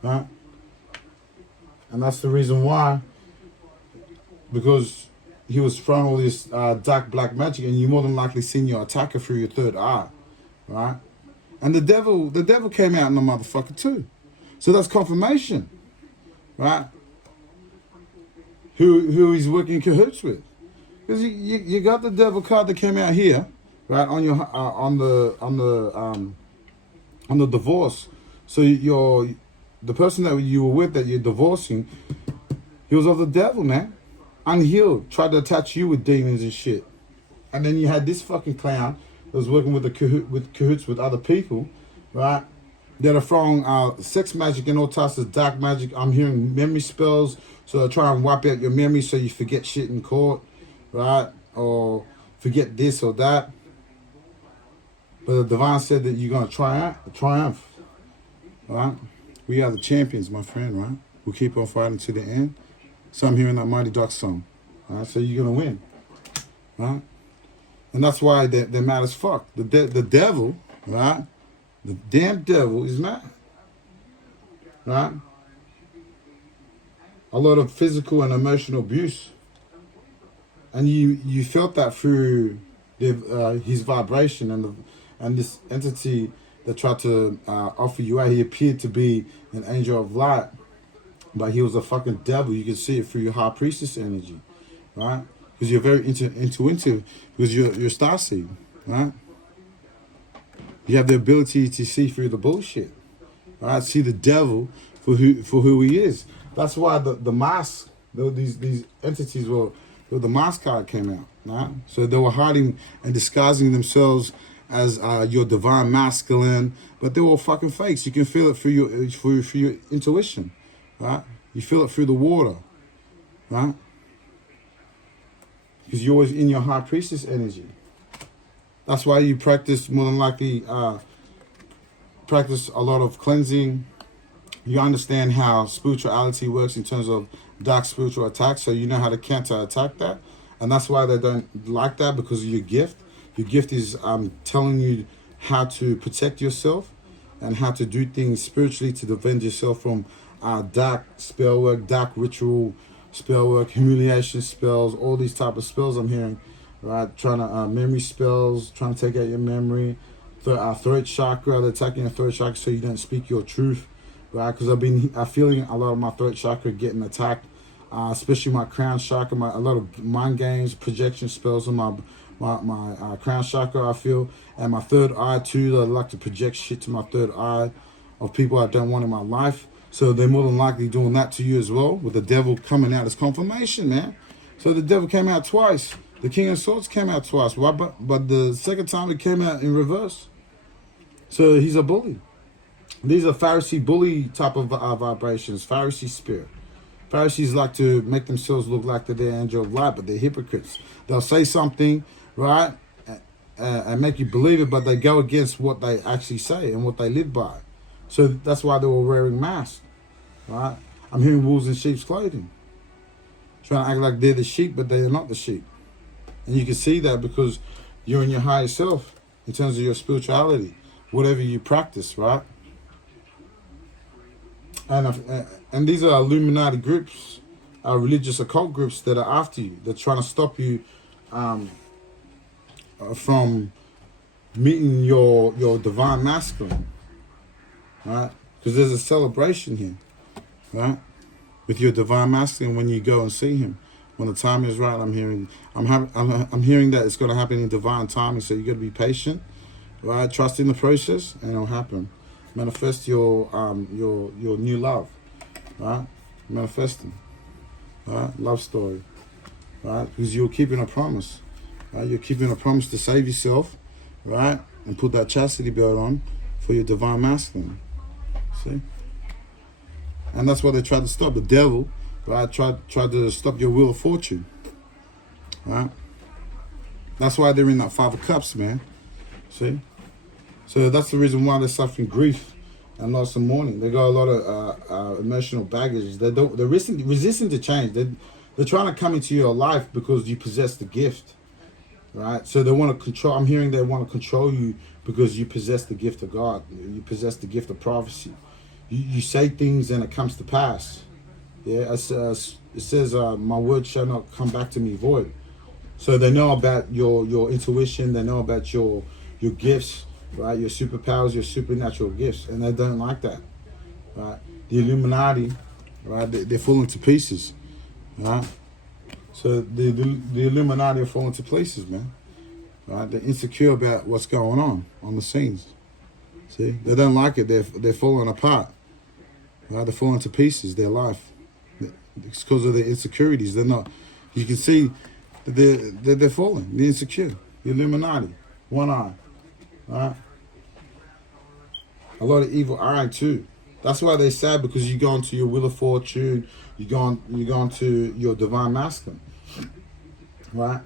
Right? And that's the reason why. Because he was throwing all this dark black magic, and you more than likely seen your attacker through your third eye. Right? And the devil came out in the motherfucker too. So that's confirmation. Right? Who he's working in cahoots with. Because you got the devil card that came out here, right, on your on the divorce. So the person that you were with that you're divorcing, he was of the devil, man. Unhealed. Tried to attach you with demons and shit. And then you had this fucking clown that was working with cahoots with other people, right? That are throwing sex magic and all types of dark magic. I'm hearing memory spells. So they're trying to wipe out your memory so you forget shit in court, right? Or forget this or that. But the divine said that you're going to triumph, right? We are the champions, my friend, right? We'll keep on fighting to the end. So I'm hearing that Mighty Duck song, right? So you're going to win, right? And that's why they're mad as fuck. The devil, right? The damn devil is mad, right? A lot of physical and emotional abuse. And you felt that through his vibration and this entity that tried to offer you out. He appeared to be an angel of light, but he was a fucking devil. You can see it through your high priestess energy, right? Because you're very intuitive, because you're starseed, right? You have the ability to see through the bullshit, right? See the devil for who he is. That's why the mask, these entities were. The mask card came out, right? So they were hiding and disguising themselves as your divine masculine, but they were fucking fakes. You can feel it through your intuition, right? You feel it through the water, right? Because you're always in your high priestess energy. That's why you practice, more than likely, practice a lot of cleansing. You understand how spirituality works in terms of dark spiritual attacks, so you know how to counter-attack that. And that's why they don't like that, because of your gift. Your gift is telling you how to protect yourself and how to do things spiritually to defend yourself from dark spell work, dark ritual spell work, humiliation spells, all these type of spells I'm hearing, right? Trying to memory spells, trying to take out your memory, throat chakra, they're attacking your throat chakra so you don't speak your truth, right? Because I've been feeling a lot of my throat chakra getting attacked, especially my crown chakra, a lot of mind games, projection spells on my crown chakra, I feel, and my third eye too. I like to project shit to my third eye of people I don't want in my life. So they're more than likely doing that to you as well, with the devil coming out as confirmation, man. So the devil came out twice. The King of Swords came out twice, but the second time it came out in reverse. So he's a bully. These are Pharisee bully type of vibrations, Pharisee spirit. Pharisees like to make themselves look like they're angel of light, but they're hypocrites. They'll say something, right, and make you believe it, but they go against what they actually say and what they live by. So that's why they were wearing masks, right? I'm hearing wolves in sheep's clothing. Trying to act like they're the sheep, but they are not the sheep. And you can see that because you're in your higher self in terms of your spirituality, whatever you practice, right? And these are Illuminati groups, religious occult groups that are after you. They're trying to stop you from meeting your divine masculine, right? Because there's a celebration here, right? With your divine masculine when you go and see him. When the time is right, I'm hearing that it's going to happen in divine timing. So you got to be patient, right? Trust in the process, and it'll happen. Manifest your new love, right? Manifesting, right? Love story, right? Because you're keeping a promise, right? You're keeping a promise to save yourself, right? And put that chastity belt on for your divine masculine. See? And that's what they tried to stop. The devil, right? Tried to stop your wheel of fortune, right? That's why they're in that Five of Cups, man. See? So that's the reason why they're suffering grief and loss of mourning. They got a lot of emotional baggage. They're resisting to change. They're trying to come into your life because you possess the gift, right? So they want to control. I'm hearing they want to control you because you possess the gift of God. You possess the gift of prophecy. You say things and it comes to pass. Yeah, it says, my word shall not come back to me void. So they know about your intuition. They know about your gifts, right? Your superpowers, your supernatural gifts, and they don't like that, right? The Illuminati, right? They're falling to pieces, right? So the Illuminati are falling to pieces, man, right? They're insecure about what's going on the scenes. See, they don't like it. They're falling apart, right? They're falling to pieces. Their life, it's because of their insecurities. They're not. You can see that they're falling. They're insecure. The Illuminati, one eye. Right? A lot of evil eye too. That's why they're sad, because you go into your wheel of fortune, you go into your divine masculine, right?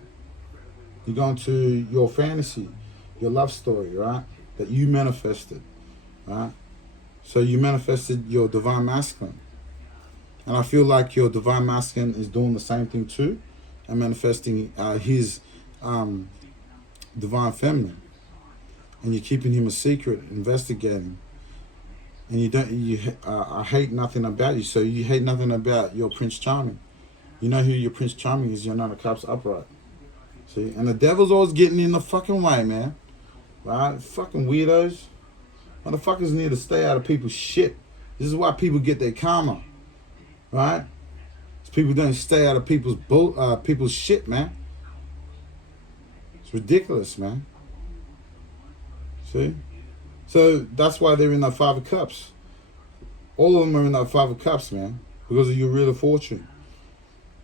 You go into your fantasy, your love story, right? That you manifested, right? So you manifested your divine masculine, and I feel like your divine masculine is doing the same thing too, and manifesting his divine feminine, and you're keeping him a secret, investigating, and I hate nothing about you. So you hate nothing about your Prince Charming. You know who your Prince Charming is. You're not a Cups upright. See, and the devil's always getting in the fucking way, man. Right? Fucking weirdos. Motherfuckers need to stay out of people's shit. This is why people get their karma. Right? People don't stay out of people's shit, man. It's ridiculous, man. See? So that's why they're in that Five of Cups. All of them are in that Five of Cups, man. Because of your Wheel of Fortune.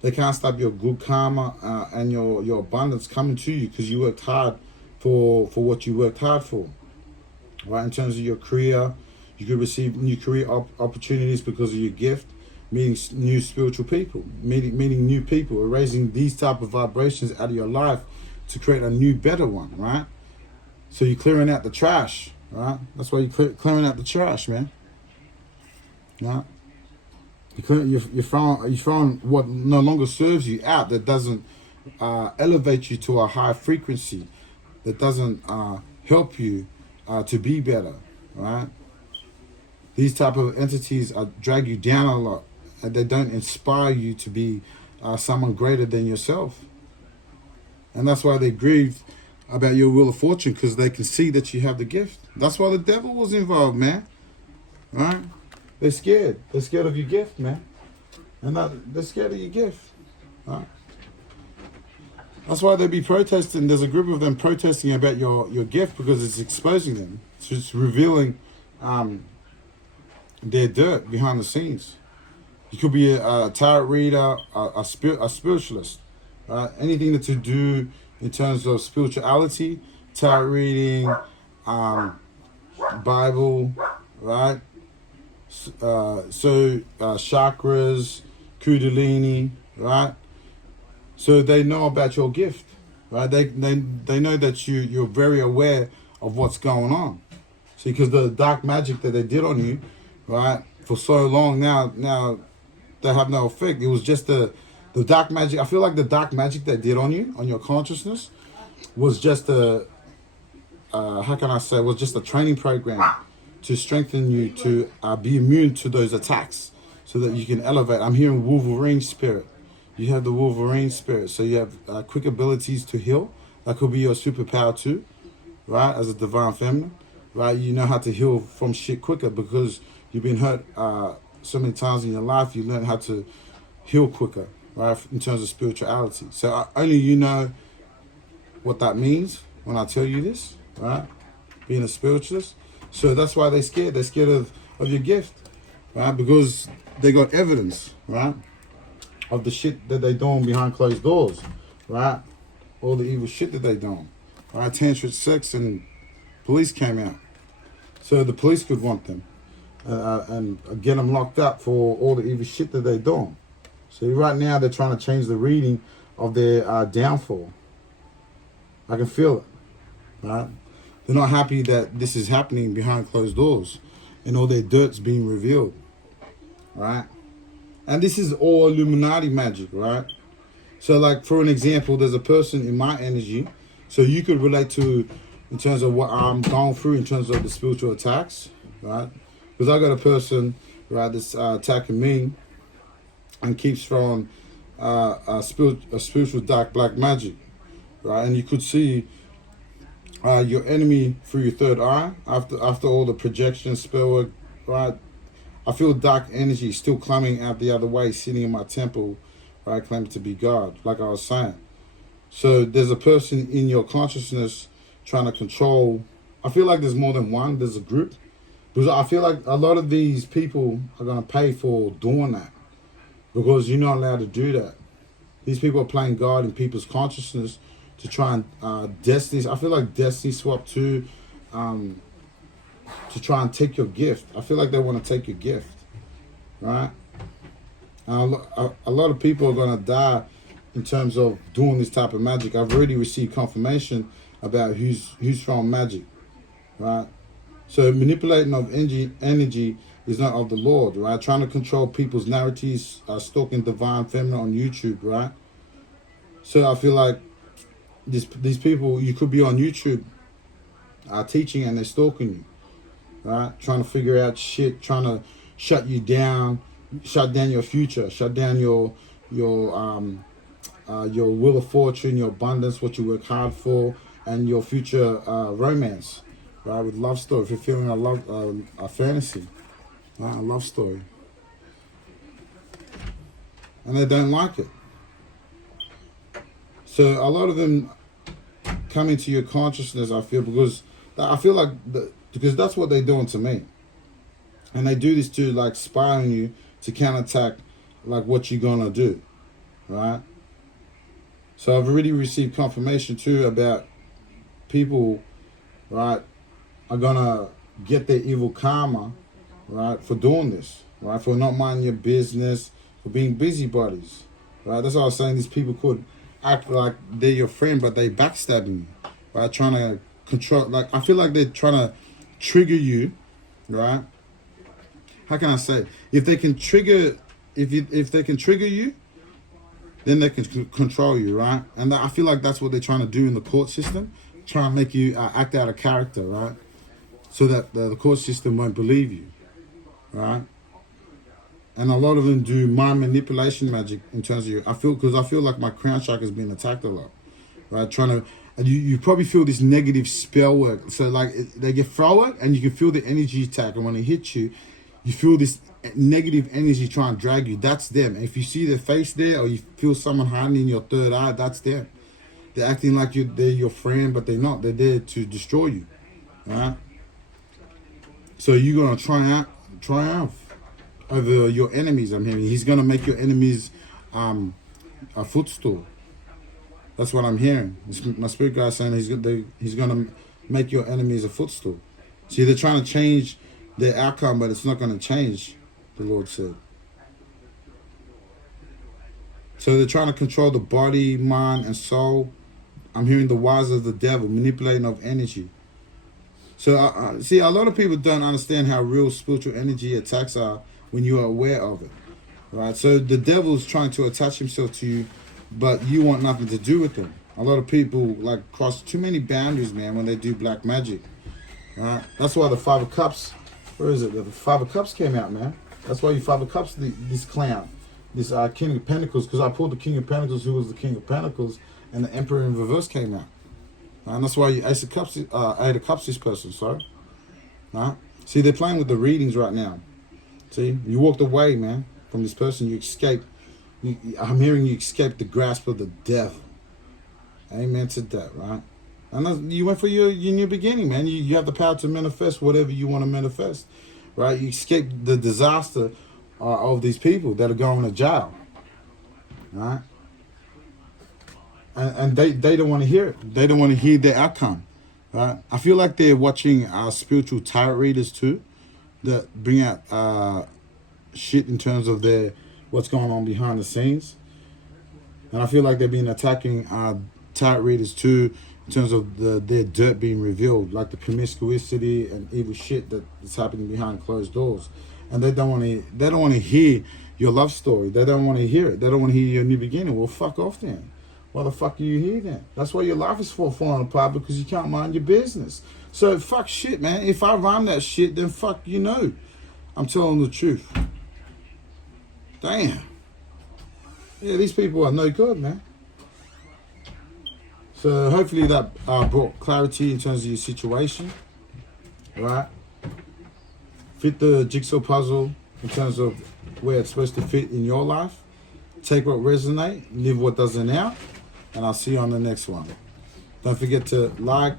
They can't stop your good karma and your abundance coming to you because you worked hard for what you worked hard for. Right? In terms of your career, you could receive new career opportunities because of your gift. Meeting new spiritual people, meeting new people, erasing these type of vibrations out of your life to create a new, better one, right? So you're clearing out the trash, right? That's why you're clearing out the trash, man. Right? You're throwing what no longer serves you out, that doesn't elevate you to a high frequency, that doesn't help you to be better, right? These type of entities drag you down a lot, and they don't inspire you to be someone greater than yourself. And that's why they grieve about your Wheel of Fortune, because they can see that you have the gift. That's why the devil was involved, man. Right? They're scared. They're scared of your gift, man. And they're scared of your gift. Right? That's why they be protesting. There's a group of them protesting about your gift because it's exposing them. It's revealing their dirt behind the scenes. You could be a tarot reader, a spiritualist, anything to do in terms of spirituality, tarot reading, Bible, right? Chakras, Kundalini, right? So they know about your gift, right? They know that you're very aware of what's going on. See, because the dark magic that they did on you, right, for so long now they have no effect. It was just the dark magic. I feel like the dark magic they did on you, on your consciousness, was just was just a training program to strengthen you to be immune to those attacks so that you can elevate. I'm hearing Wolverine spirit. You have the Wolverine spirit. So you have quick abilities to heal. That could be your superpower too, right? As a divine feminine, right? You know how to heal from shit quicker because you've been hurt so many times in your life. You learn how to heal quicker, right? In terms of spirituality. So only you know what that means when I tell you this, right? Being a spiritualist. So that's why they're scared. They're scared of your gift, right? Because they got evidence, right? Of the shit that they doing behind closed doors, right? All the evil shit that they doing, right? Tantric sex and police came out. So the police could want them and get them locked up for all the evil shit that they doing. So right now they're trying to change the reading of their downfall. I can feel it, right? They're not happy that this is happening behind closed doors and all their dirt's being revealed, right? And this is all Illuminati magic, right? So like, for an example, there's a person in my energy, so you could relate to in terms of what I'm going through in terms of the spiritual attacks, right? Because I got a person, right, that's attacking me and keeps throwing a spiritual dark black magic, right? And you could see your enemy through your third eye after all the projection spell work, right? I feel dark energy still climbing out the other way, sitting in my temple, right, claiming to be God, like I was saying. So there's a person in your consciousness trying to control. I feel like there's more than one. There's a group. Because I feel like a lot of these people are going to pay for doing that. Because you're not allowed to do that. These people are playing God in people's consciousness to try and destiny. I feel like destiny swap too. To try and take your gift. I feel like they want to take your gift, right? A lot of people are going to die in terms of doing this type of magic. I've already received confirmation about who's from magic, right? So manipulating of energy is not of the Lord, right? Trying to control people's narratives, stalking divine feminine on YouTube, right? So I feel like these people, you could be on YouTube teaching and they're stalking you, right? Trying to figure out shit, trying to shut you down, shut down your future, shut down your will of fortune, your abundance, what you work hard for, and your future romance, right? With love story. If you're feeling a fantasy, right? A love story, and they don't like it. So a lot of them come into your consciousness, I feel, because that's what they're doing to me. And they do this to like spy on you, to counterattack like what you're gonna do, right? So I've already received confirmation too about people, right, are gonna get their evil karma, right, for doing this, right, for not minding your business, for being busybodies, right? That's why I was saying these people could act like they're your friend, but they backstabbing you, right? Trying to control, like, I feel like they're trying to trigger you, right? How can I say? If they can trigger you, then they can control you, right? And I feel like that's what they're trying to do in the court system, trying to make you act out of character, right? So that the court system won't believe you, right? And a lot of them do mind manipulation magic in terms of you. I feel like my crown chakra is being attacked a lot, right? And you probably feel this negative spell work. So like they get throw it, and you can feel the energy attack, and when it hits you, you feel this negative energy trying to drag you. That's them. And if you see their face there, or you feel someone hiding in your third eye, that's them. They're acting like they're your friend, but they're not. They're there to destroy you, right? So you're gonna triumph over your enemies. I'm hearing he's gonna make your enemies a footstool. That's what I'm hearing. My spirit guy is saying he's gonna make your enemies a footstool. See, they're trying to change their outcome, but it's not gonna change. The Lord said. So they're trying to control the body, mind, and soul. I'm hearing the wiles of the devil, manipulating of energy. So see, a lot of people don't understand how real spiritual energy attacks are when you are aware of it, right? So the devil's trying to attach himself to you, but you want nothing to do with him. A lot of people like cross too many boundaries, man, when they do black magic, right? That's why the Five of Cups, where is it? The Five of Cups came out, man. That's why you Five of Cups, this clown, this King of Pentacles, because I pulled the King of Pentacles, who was the King of Pentacles, and the Emperor in reverse came out. And that's why you Eight of Cups, this person, sorry. Right? See, they're playing with the readings right now. See, you walked away, man, from this person. You escaped. I'm hearing you escaped the grasp of the devil. Amen to that, right? And you went for your new beginning, man. You have the power to manifest whatever you want to manifest, right? You escaped the disaster of these people that are going to jail, right? And they don't want to hear it. They don't want to hear the outcome, right? I feel like they're watching our spiritual tarot readers too, that bring out shit in terms of what's going on behind the scenes. And I feel like they've been attacking tarot readers too, in terms of their dirt being revealed, like the promiscuity and evil shit that's happening behind closed doors. And they don't want to hear your love story. They don't want to hear it. They don't want to hear your new beginning. Well, fuck off then. Why the fuck are you here then? That's why your life is falling apart, because you can't mind your business. So fuck shit, man. If I rhyme that shit, then fuck, you know, I'm telling the truth. Damn. Yeah, these people are no good, man. So hopefully that brought clarity in terms of your situation, right? Fit the jigsaw puzzle in terms of where it's supposed to fit in your life. Take what resonates, leave what doesn't out, and I'll see you on the next one. Don't forget to like,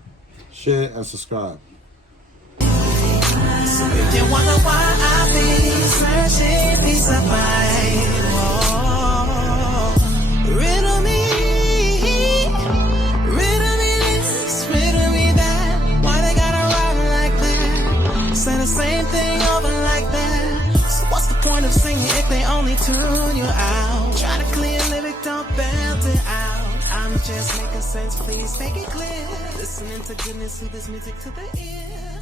share, and subscribe. So if you wonder why I've been searching peace of mind, riddle me this, riddle me that. Why they gotta rhyme like that? Say the same thing over like that. So what's the point of singing if they only tune you out? Try to clear lyric, don't belt it out. I'm just making sense, please make it clear. Listening to goodness, to this music to the ear.